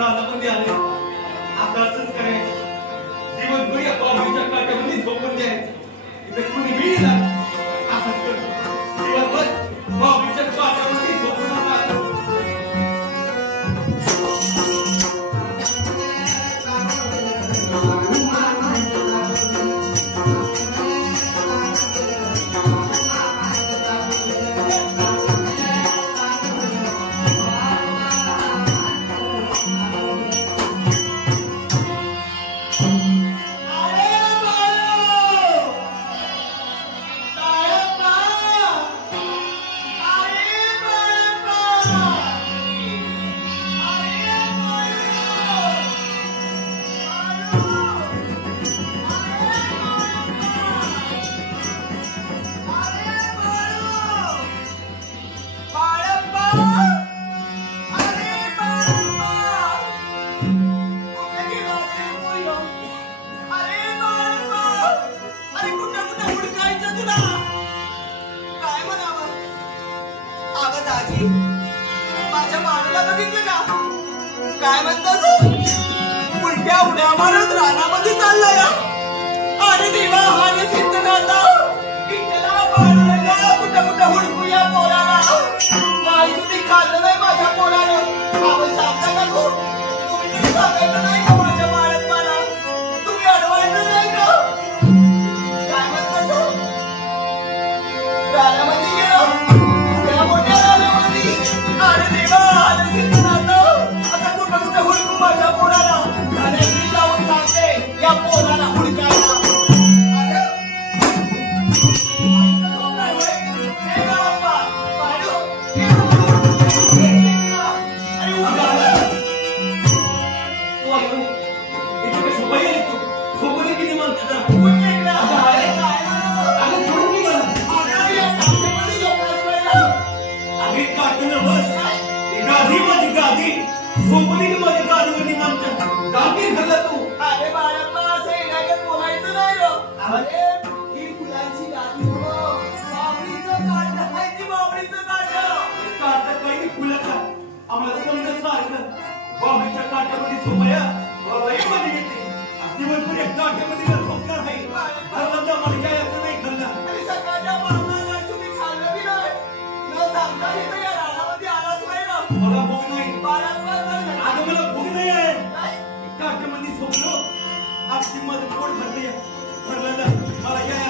रानामध्ये आले आता असंच करायचं दिवसभर या बाबूच्या काट्यामध्ये झोपून द्यायचं इथे कुणी मिळला असंच करतो दिवसभर बाबूच्या काट्यामध्ये झोपून माझ्या बाळाला बघितलं का काय म्हणतात उलट्या उड्या मारत रानामध्ये चाललाय अरे देवा हा सिद्धनाथा विठ्ठला बाळाला कुठं कुठं हुडकूया पोराला नाही तुम्ही खाल्लं नाही माझ्या पोरानं आपण सांगता का तुम्ही तरी सांगायचं नाही का माझ्या बाळात मला तुम्ही अडवायचं नाही का काय म्हणतात रानामध्ये गेलो अरे देवा आले सिद्धनाथ आता कुठं कुठं हुडकू माझ्या पोराला झाले लावून सांगते या पोराला हुडकायला अरे बाळप्पा असं येण्यागत बोलायचं नाही अरे ही फुलांची गादी बाबळीचं काढ आहे ती बाबळीचं काढ काही फुलाचा आम्हाला समजत सारखं बाबळीच्या काट्यामध्ये झोपया बाबाईमध्ये येते दिवसभर एक काट्यामध्ये झोपणार नाही मला यायचं नाही खाल्लं आणि सकाळच्या बाळाला तुम्ही खाल्लं बी नाही न सांगता इथं या रानामध्ये आलाच नाही ना मला भूक नाही बाळप्पा आता मला भूक नाही आहे काट्यामध्ये झोपलो आपली माझं पोट भरलं मला या